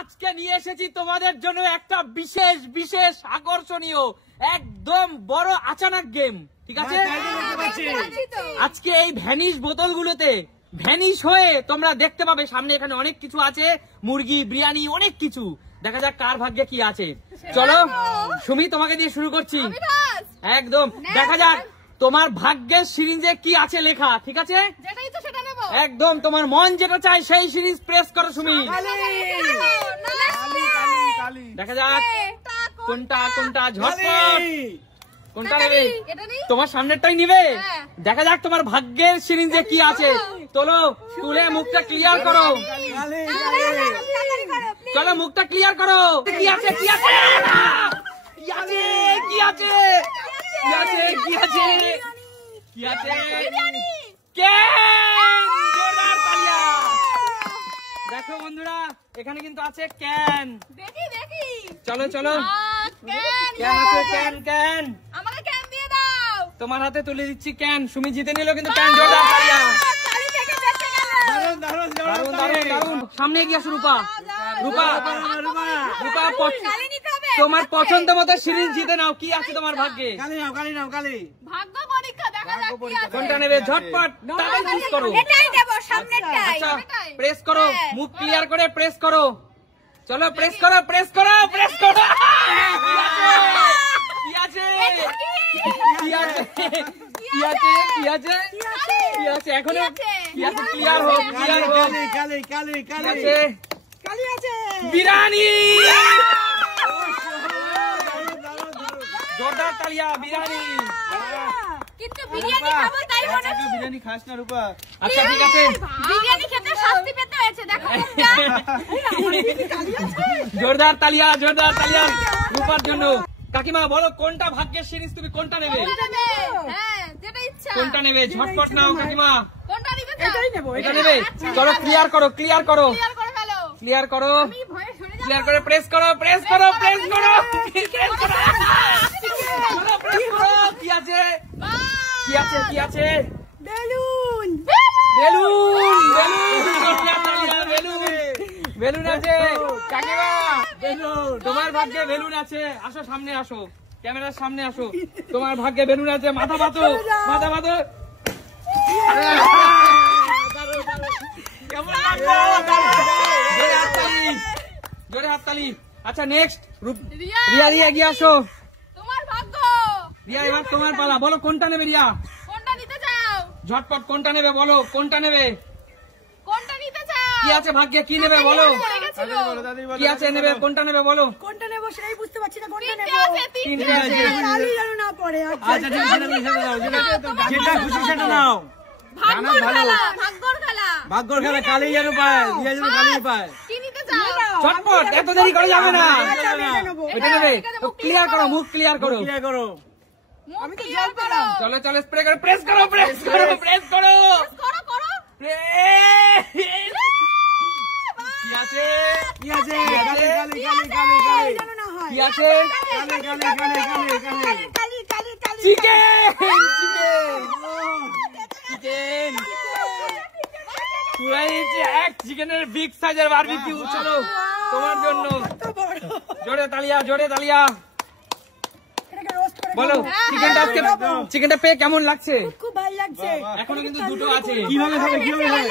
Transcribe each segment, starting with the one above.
আজকে নিয়ে এসেছি তোমাদের জন্য একটা বিশেষ বিশেষ আকর্ষণীয় একদম বড় আচানক গেম, ঠিক আছে? আজকে এই ভ্যানিশ বোতলগুলোতে ভ্যানিশ হয়ে তোমরা দেখতে পাবে সামনে, এখানে অনেক কিছু আছে, মুরগি, বিরিয়ানি, অনেক কিছু। দেখা যাক কার ভাগ্যে কি আছে। চলো সুমি, তোমাকে দিয়ে শুরু করছি। একদম দেখা যাক তোমার ভাগ্যের সিরিঞ্জে কি আছে লেখা, ঠিক আছে? একদম তোমার মন যেটা চায় সেই সিরিঞ্জ প্রেস করো সুমি। দেখা যাক কোনটা কোনটা ঝটপট কোনটা নেবে। তোমার সামনেরটাই নিবে। দেখা যাক তোমার ভাগ্যের সিরিঞ্জে কি আছে। চলো তুলে মুখটা ক্লিয়ার করো। চলো মুখটা ক্লিয়ার করো। কি আছে কি আছে কি আছে কি আছে কি আছে কি আছে কি আছে? দেখো বন্ধুরা, এখানে কিন্তু আছে ক্যান। চলো চলো, ক্যান আছে, ক্যান ক্যান আমাকে ক্যান দিয়ে দাও। তোমার হাতে তুলে দিচ্ছি ক্যান। সুমি জিতে নিল কিন্তু ক্যান। জোরদার তালিয়া। দারুন দারুন দারুন। সামনে এগিয়ে আসো রূপা। রূপা রূপা তোমার পছন্দ মতো সিরিজ জিতে নাও। কি আছে তোমার ভাগ্যে? ভাগ্য পরীক্ষা, দেখা যাক কি আছে। কোনটা নেবে? ঝটপট তাড়াতাড়ি চুজ করো। এটাই দেব, সামনেরটাই। আচ্ছা প্রেস করো, মুখ ক্লিয়ার করে প্রেস করো। চলো প্রেস করো প্রেস করো প্রেস করো। কি আছে কি আছে কি আছে কি আছে কি আছে? এখনো কি আছে? ক্লিয়ার হোক ক্লিয়ার হোক। কি আছে? বিরিয়ানি। জোরদার তালিয়া। বিরিয়ানি। কিন্তু বিরিয়ানি খাবো তাই মনে হচ্ছে। বিরিয়ানি খাস না রূপা। আচ্ছা ঠিক আছে, বিরিয়ানি খেতে শাস্তি পেতে হয়েছে। দেখো জোরদার তালিয়া জোরদার তালিয়া রূপার জন্য। কাকিমা বলো কোনটা ভাগ্যের সিরিজ, তুমি কোনটা নেবে? হ্যাঁ, যেটা ইচ্ছা। কোনটা নেবে? ঝটপট নাও কাকিমা। কোনটা নিতে চাও? এটাই নেব। এটা নেবে? চলো ক্লিয়ার করো ক্লিয়ার করো ক্লিয়ার করে ফেলো। ক্লিয়ার করো আমি ভয়ে সরে যাব। ক্লিয়ার করে প্রেস করো প্রেস করো প্রেস করো প্রেস করো। চলো প্রেস করো। কি আছে কি আছে কি আছে? Balloon. Balloon balloon balloon balloon আছে। কাকিমা বেলুন, তোমার ভাগ্যে বেলুন আছে। আসো সামনে আসো, ক্যামেরার সামনে আসো। তোমার ভাগ্যে বেলুন আছে। মাথা বাঁধো মাথা বাঁধো। কেমন লাগলো? জোরে হাততালি। আচ্ছা নেক্সট রিয়া। রিয়া এগিয়ে আসো। তোমার ভাগ্য। রিয়া এবার তোমার পালা। বলো কোনটা নেবে রিয়া? কোনটা নিতে চাও? ঝটপট কোনটা নেবে বলো, কোনটা নেবে? কোনটা নিতে চাও? কি আছে ভাগ্যে, কি নেবে বলো? পড়ে গেছিল। কি আছে নেবে, কোনটা নেবে বলো? কোনটা নেবো সেটাই বুঝতে পারছি না। কোনটা তিনটে নেবো? আছে, তিনটে আছে। আলু যেন না পড়ে। আচ্ছা ঠিক আছে, যেটা খুশি সেটা নাও। ভাগ্যর খেলা, ভাগ্যর খেলা। ভাগ্যর খেলা কালি যেন পায়, দিয়া যেন কালি পায়। কি নিতে চাও? ঝটপট, এত দেরি করে যাবে না। এটা এটা নেবে? ক্লিয়ার করো, মুখ ক্লিয়ার করো। ক্লিয়ার করো। আমি তো জল পেলাম। চলো চলো স্প্রে করো, প্রেস করো প্রেস করো প্রেস করো। করো করো। কি আছে কি আছে? কালি কালি কালি কালি কালি যেন না হয়। কি আছে? কালি কালি কালি কালি কালি কালি কালি কালি। চিকেন চিকেন পুরাই এক চিকেনের বিগ সাইজের বারবিকিউ। চলো তোমার জন্য। জোরে তালিয়া জোরে তালিয়া। এটাকে রোস্ট করে বলো চিকেনটা আজকে চিকেনটা পেয়ে কেমন লাগছে? খুব ভালো লাগছে। এখনো কিন্তু দুটো আছে। কিভাবে খাবে কিভাবে খাবে?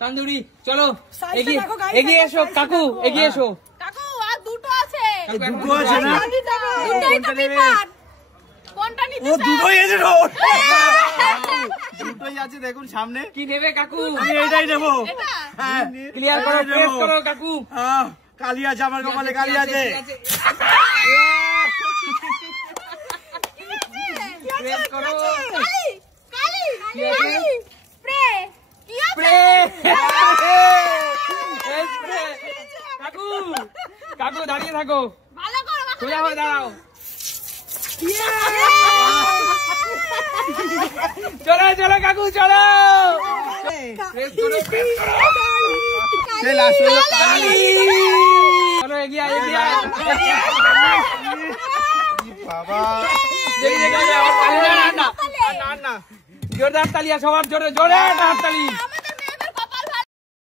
তান্দুরি। চলো Size এগিয়ে দেখো, guys, এগিয়ে দেখো, এসো size কাকু, দেখো। এগিয়ে এসো। কাকু আর দুটো আছে। দুটো আছে না? দুটোই তো বিপাদ। কোনটা নিতে ও চাও? দুটোই আছে তো। দুটোই আছে দেখুন সামনে। কি নেবে কাকু? আমি এটাই নেবো। এটা? হ্যাঁ ক্লিয়ার করো, প্রেস করো কাকু। কালি আছে আমার কপালে, কালি আছে। প্রেস করো। কালি কালি কি আছে? স্প্রে। কি আছে? Spray spray. কাকু কাকু দাঁড়িয়ে থাকো, ভালো করো মাথা। সোজা হয়ে দাঁড়াও। চলো চলো কাকু চলো। প্রেস করো প্রেস করো। সেই লাস্ট হলো কালি। চলো এগিয়ে আয়, এগিয়ে আয়। বাবা দেখি দেখি আবার তালি না না না। জোরদার তালিয়া সবার জোরে জোরে হাততালি।